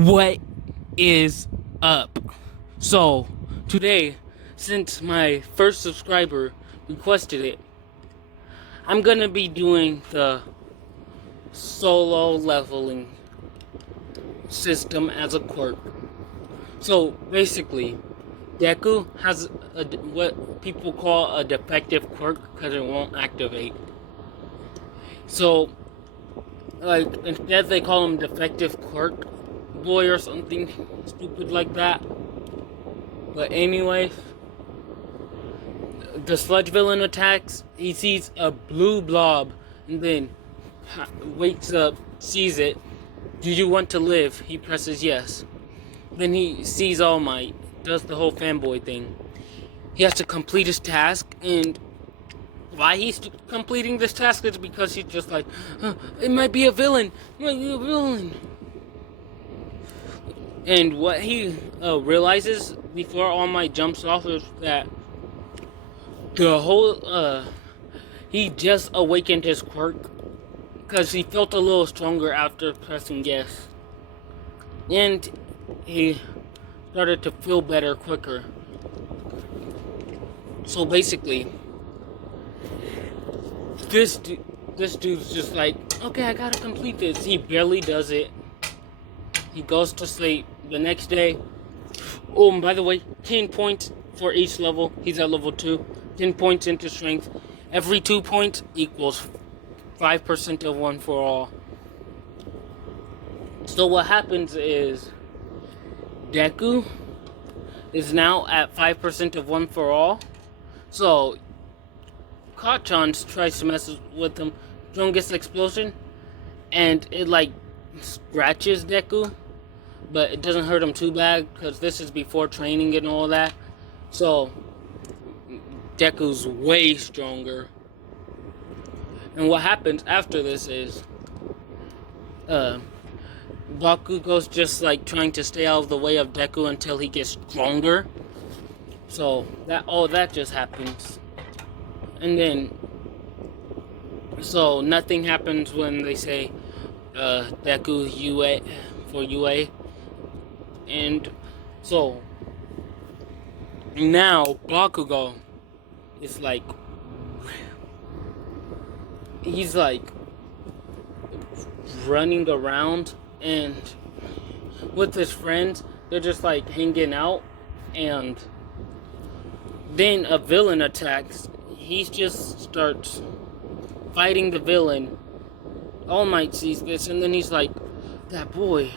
What is up? So, today, since my first subscriber requested it, I'm gonna be doing the solo leveling system as a quirk. So, basically, Deku has what people call a defective quirk because it won't activate. So, like, instead they call him defective quirk boy or something stupid like that. But anyway, the sludge villain attacks. He sees a blue blob and then wakes up, sees it. Do you want to live? He presses yes. Then he sees All Might, does the whole fanboy thing. He has to complete his task, and why he's completing this task is because he's just like, it might be a villain. It might be a villain. And what he realizes before All Might jumps off is that the whole, he just awakened his quirk because he felt a little stronger after pressing yes. And he started to feel better quicker. So basically, this dude's just like, okay, I gotta complete this. He barely does it. He goes to sleep. The next day, oh, and by the way, 10 points for each level. He's at level 2. 10 points into strength. Every 2 points equals 5% of one for all. So what happens is Deku is now at 5% of one for all. So Kachan tries to mess with him. Strongest explosion, and it like scratches Deku, but it doesn't hurt him too bad because this is before training and all that. So Deku's way stronger. And what happens after this is Bakugo's just like trying to stay out of the way of Deku until he gets stronger. So that just happens. And then so nothing happens when they say Deku UA for UA. And so now Bakugo is like, he's like running around and with his friends, they're just like hanging out, and then a villain attacks. He just starts fighting the villain. All Might sees this, and then he's like, that boy,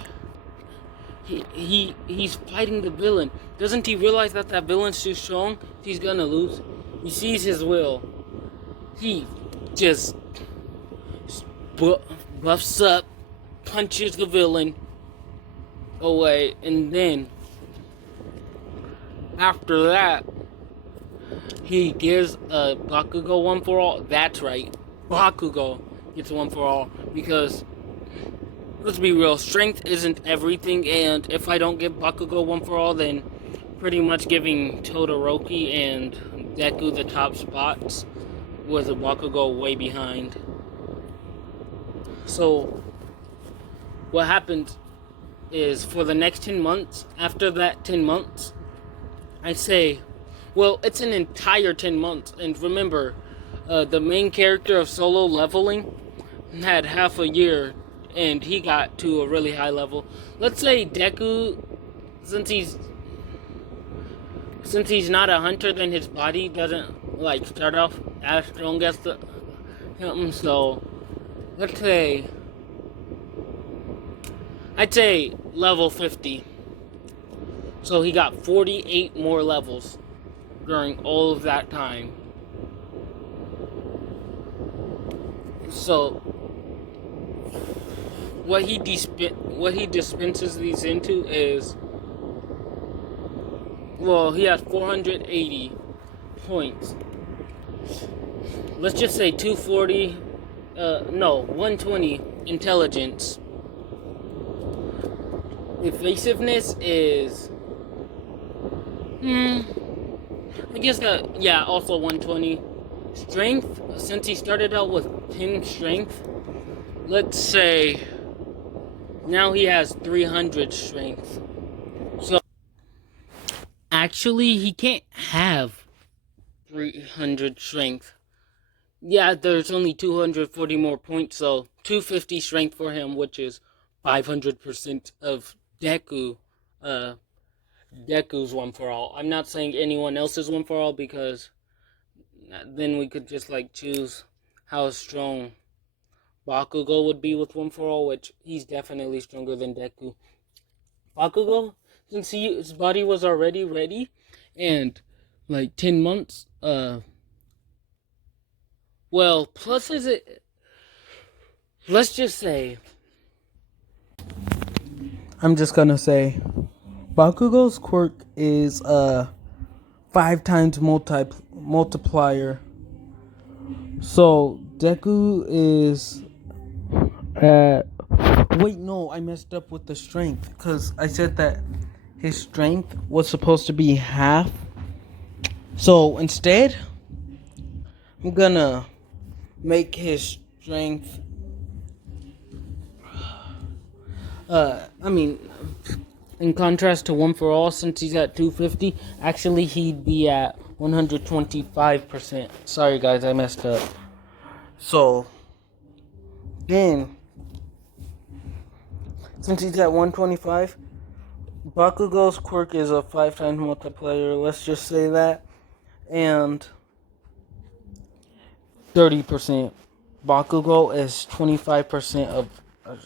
he's fighting the villain. Doesn't he realize that villain's too strong? He's gonna lose. He sees his will. He just buffs up, punches the villain away, and then after that, he gives Bakugo one for all. That's right, Bakugo gets one for all, because let's be real, strength isn't everything, and if I don't give Bakugo one for all, then pretty much giving Todoroki and Deku the top spots with Bakugo way behind. So what happens is for the next 10 months, after that 10 months, I say, well, it's an entire 10 months, and remember, the main character of solo leveling had half a year, and he got to a really high level. Let's say Deku, since he's not a hunter, then his body doesn't like start off as strong as him. So let's say, I'd say level 50. So he got 48 more levels during all of that time. So what he dispenses these into is, well, he has 480 points. Let's just say 120 intelligence. Evasiveness is I guess that, yeah, also 120. Strength, since he started out with 10 strength, let's say Now he has 300 strength. So actually, he can't have 300 strength. Yeah, there's only 240 more points, so 250 strength for him, which is 500% of Deku. Uh, Deku's one for all. I'm not saying anyone else's one for all because then we could just like choose how strong Bakugo would be with one for all, which he's definitely stronger than Deku. Bakugo, since his body was already ready, and like 10 months, well, plus is it, let's just say, I'm just gonna say, Bakugo's quirk is 5 times multiplier. So Deku is at, wait, no, I messed up with the strength because I said that his strength was supposed to be half. So instead, I'm gonna make his strength. I mean, in contrast to one for all, since he's at 250, actually he'd be at 125%. Sorry guys, I messed up. So then, since he's at 125, Bakugo's quirk is a 5 times multiplier. Let's just say that, and 30%. Bakugo is 25% of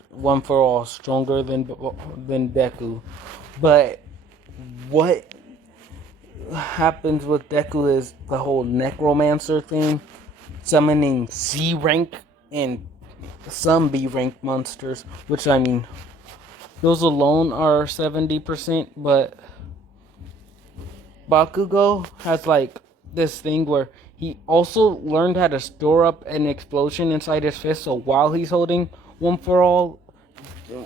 one for all, stronger than Deku. But what happens with Deku is the whole necromancer thing, summoning C rank and some B rank monsters, which I mean, those alone are 70%, but Bakugo has like this thing where he also learned how to store up an explosion inside his fist, so while he's holding one for all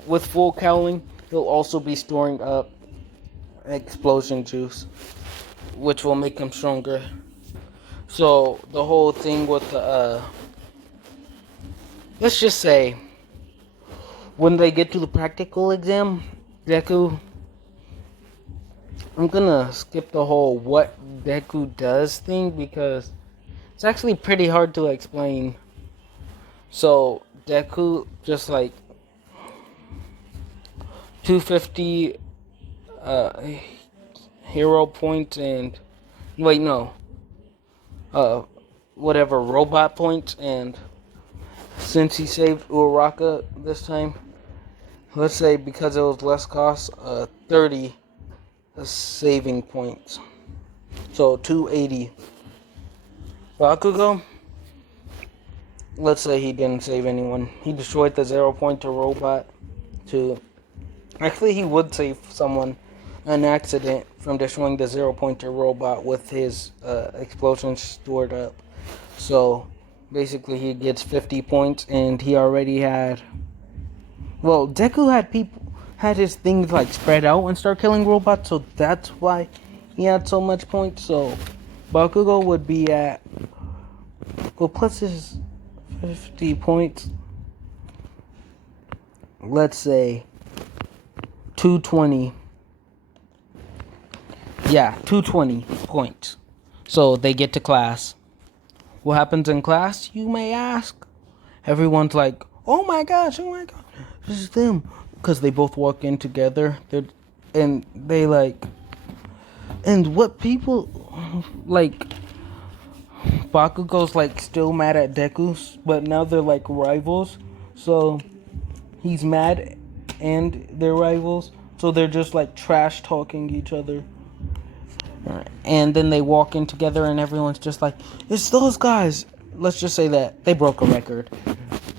with full cowling, he'll also be storing up explosion juice, which will make him stronger. So the whole thing with the let's just say when they get to the practical exam, Deku, I'm gonna skip the whole what Deku does thing because it's actually pretty hard to explain. So Deku just like 250 hero points and wait no whatever robot points, and since he saved Uraraka this time, let's say because it was less cost, 30 saving points. So 280. Bakugo, let's say he didn't save anyone. He destroyed the 0 pointer robot to... Actually, he would save someone an accident from destroying the 0 pointer robot with his explosion stored up. So basically he gets 50 points, and he already had... Well, Deku had his things like spread out and start killing robots, so that's why he had so much points. So Bakugo would be at... Well, plus his 50 points, let's say 220. Yeah, 220 points. So they get to class. What happens in class, you may ask? Everyone's like, oh my gosh, this is them. Because they both walk in together. And they like... And what people... Like... Bakugo's like still mad at Deku, but now they're like rivals. So he's mad and they're rivals. So they're just like trash talking each other. And then they walk in together and everyone's just like, it's those guys. Let's just say that they broke a record.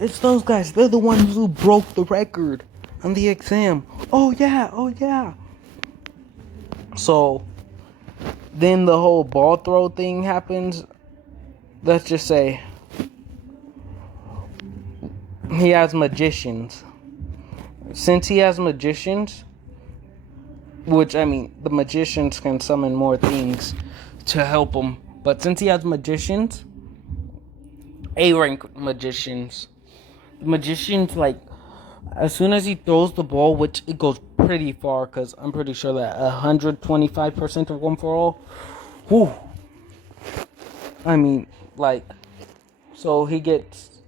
It's those guys. They're the ones who broke the record on the exam. Oh yeah. So then the whole ball throw thing happens. Let's just say he has magicians. Since he has magicians, which, I mean, the magicians can summon more things to help him. But since he has magicians, A-rank magicians, like, As soon as he throws the ball, which it goes pretty far, because I'm pretty sure that 125% of one for all. Whew. I mean, like, so he gets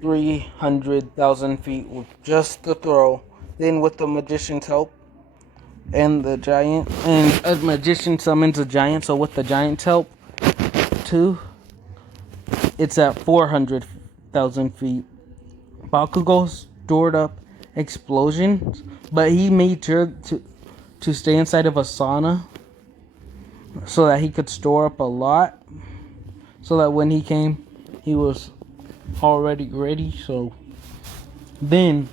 300,000 feet with just the throw. Then with the magician's help and the giant, and a magician summons a giant, so with the giant's help too, it's at 400,000 feet. Bakugo stored up explosions, but he made sure to stay inside of a sauna so that he could store up a lot, so that when he came, he was already ready. So then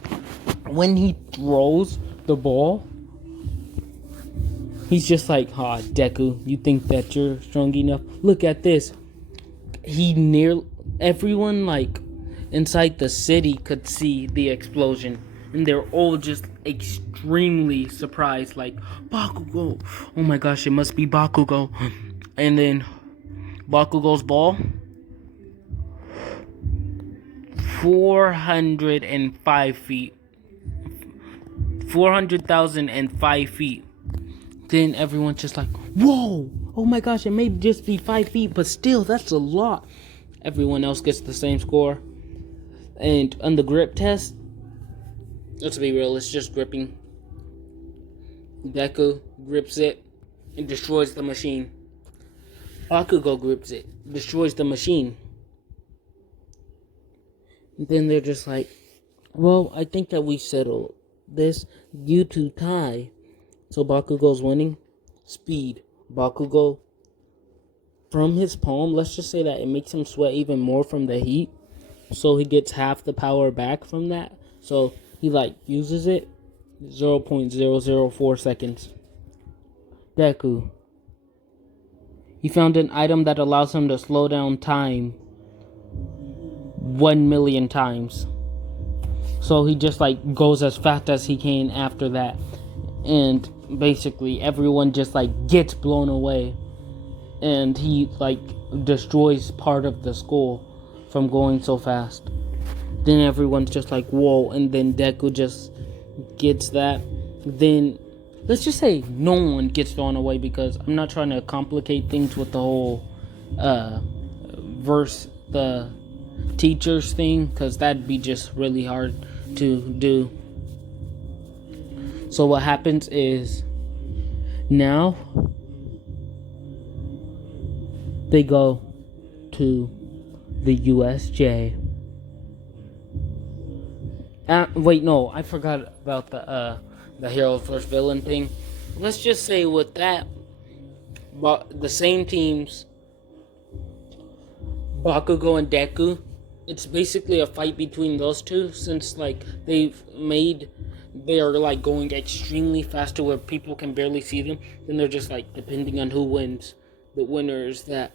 when he throws the ball, he's just like, Deku, you think that you're strong enough? Look at this. Everyone like inside the city could see the explosion, and they're all just extremely surprised, like, Bakugo, oh my gosh, it must be Bakugo. And then Bakugo's ball, 405 feet, 400,005 feet. Then everyone's just like, whoa, oh my gosh, it may just be 5 feet, but still, that's a lot. Everyone else gets the same score. And on the grip test, let's be real, it's just gripping. Deku grips it and destroys the machine. Bakugo grips it, destroys the machine. And then they're just like, well, I think that we settled this due to tie. So Bakugo's winning. Speed. Bakugo, from his palm, let's just say that it makes him sweat even more from the heat. So he gets half the power back from that. So he like uses it 0.004 seconds. Deku. He found an item that allows him to slow down time 1,000,000 times. So he just like goes as fast as he can after that. And basically everyone just like gets blown away. And he like destroys part of the skull from going so fast. Then everyone's just like, whoa. And then Deku just gets that. Then let's just say no one gets thrown away, because I'm not trying to complicate things with the whole verse the teachers thing, because that'd be just really hard to do. So what happens is now they go to the USJ. Wait, no, I forgot about the hero versus villain thing. Let's just say with that, the same teams, Bakugo and Deku, it's basically a fight between those two, since like they are like going extremely fast to where people can barely see them. Then they're just like, depending on who wins, the winner is that,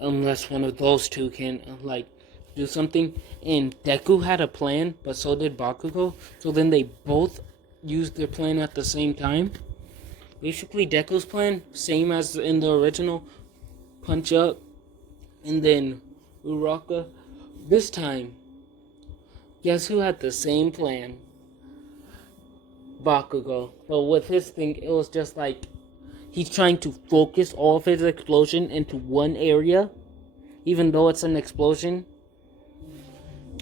unless one of those two can like do something. And Deku had a plan, but so did Bakugo. So then they both used their plan at the same time. Basically, Deku's plan, same as in the original, punch up, and then Uraka. This time, guess who had the same plan? Bakugo. But with his thing, it was just like he's trying to focus all of his explosion into one area, even though it's an explosion.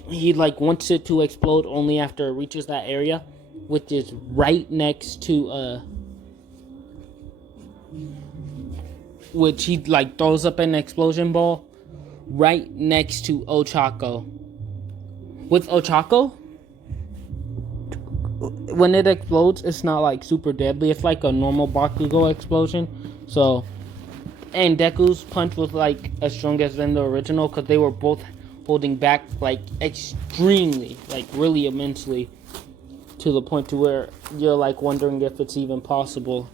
He like wants it to explode only after it reaches that area, which is right next to which he like throws up an explosion ball right next to Ochako. With Ochako, when it explodes, it's not like super deadly. It's like a normal Bakugo explosion. So, and Deku's punch was like as strong as in the original, because they were both holding back like extremely, like really immensely, to the point to where you're like wondering if it's even possible.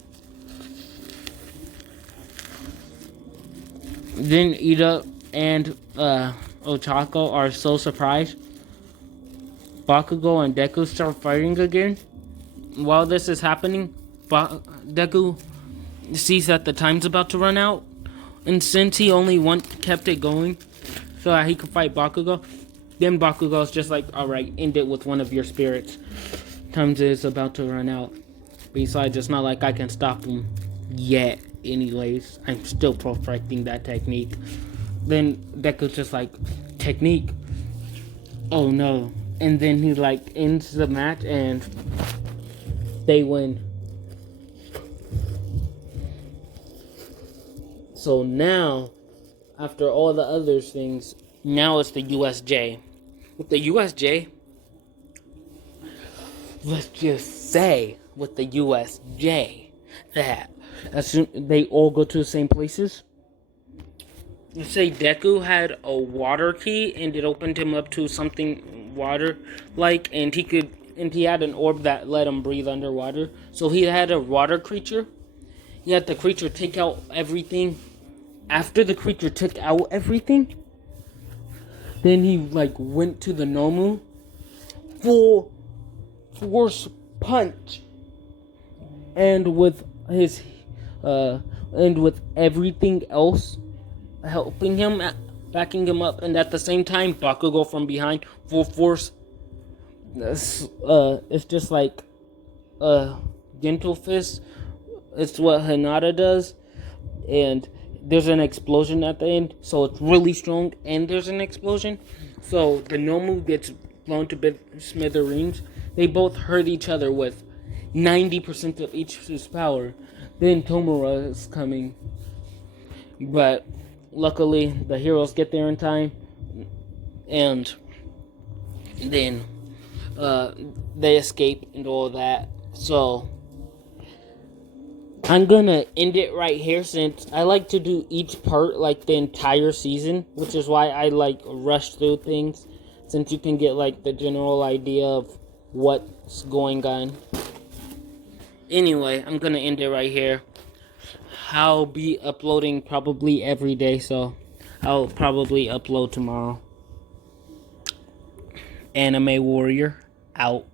Then Ida and Ochako are so surprised. Bakugo and Deku start fighting again. While this is happening, Deku sees that the time's about to run out, and since he only kept it going so that he could fight Bakugo, Then Bakugo's just like, alright, end it with one of your spirits. Time is about to run out. Besides, it's not like I can stop him yet. Anyways, I'm still perfecting that technique. Then Deku's just like, technique? Oh no. And then he like ends the match and they win. So now, after all the other things, now it's the USJ. With the USJ, let's just say with the USJ that as soon they all go to the same places. You say Deku had a water key and it opened him up to something water like, and he had an orb that let him breathe underwater. So he had a water creature. He had the creature take out everything. After the creature took out everything, then he like went to the Nomu, full force punch, and with his and with everything else helping him, backing him up, and at the same time Bakugo from behind, full force. It's just like gentle fist. It's what Hinata does, and there's an explosion at the end, so it's really strong, and there's an explosion. So the Nomu gets blown to smithereens. They both hurt each other with 90% of each's power. Then Tomura is coming. But luckily, the heroes get there in time, and then they escape and all that. So I'm gonna end it right here, since I like to do each part like the entire season, which is why I like rush through things, since you can get like the general idea of what's going on. Anyway, I'm gonna end it right here. I'll be uploading probably every day, so I'll probably upload tomorrow. Anime Warrior out.